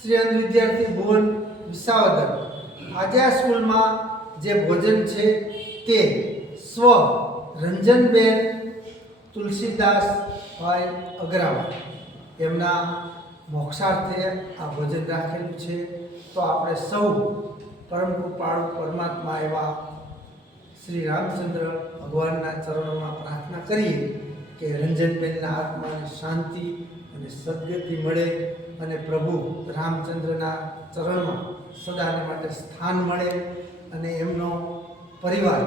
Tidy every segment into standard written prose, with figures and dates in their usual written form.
શ્રી અંધ વિદ્યાર્થી ભુવન વિસાવદર આજે આ સ્કૂલમાં જે ભોજન છે તે સ્વ રંજનબેન તુલસીદાસભાઈ અગ્રાવાલ એમના મોક્ષાર્થે આ ભોજન રાખેલું છે. તો આપણે સૌ પરમ કૃપાળુ પરમાત્મા એવા શ્રી રામચંદ્ર ભગવાનના ચરણોમાં પ્રાર્થના કરીએ કે રંજનબેનના આત્માને શાંતિ અને સદગતિ મળે અને પ્રભુ રામચંદ્રના ચરણમાં સદાને માટે સ્થાન મળે અને એમનો પરિવાર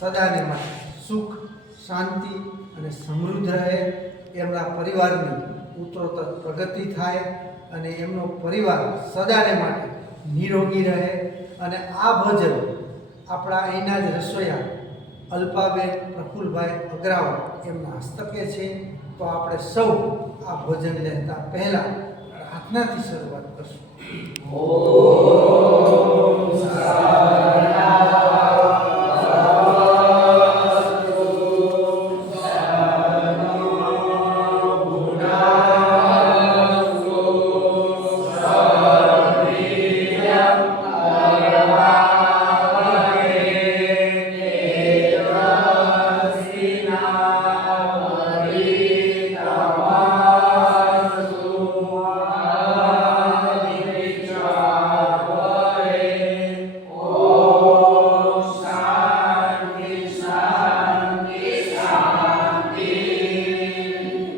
સદાને માટે સુખ શાંતિ અને સમૃદ્ધ રહે. એમના પરિવારની ઉત્તરોત્તર પ્રગતિ થાય અને એમનો પરિવાર સદાને માટે નિરોગી રહે. અને આ ભોજન આપણા અહીંના જ રસોઈયા અલ્પાબેન પ્રફુલભાઈ અગ્રાવાલ એમના હસ્તકે છે. તો આપણે સૌ આ ભોજન લેતા પહેલાં પ્રાર્થનાથી શરૂઆત કરશું.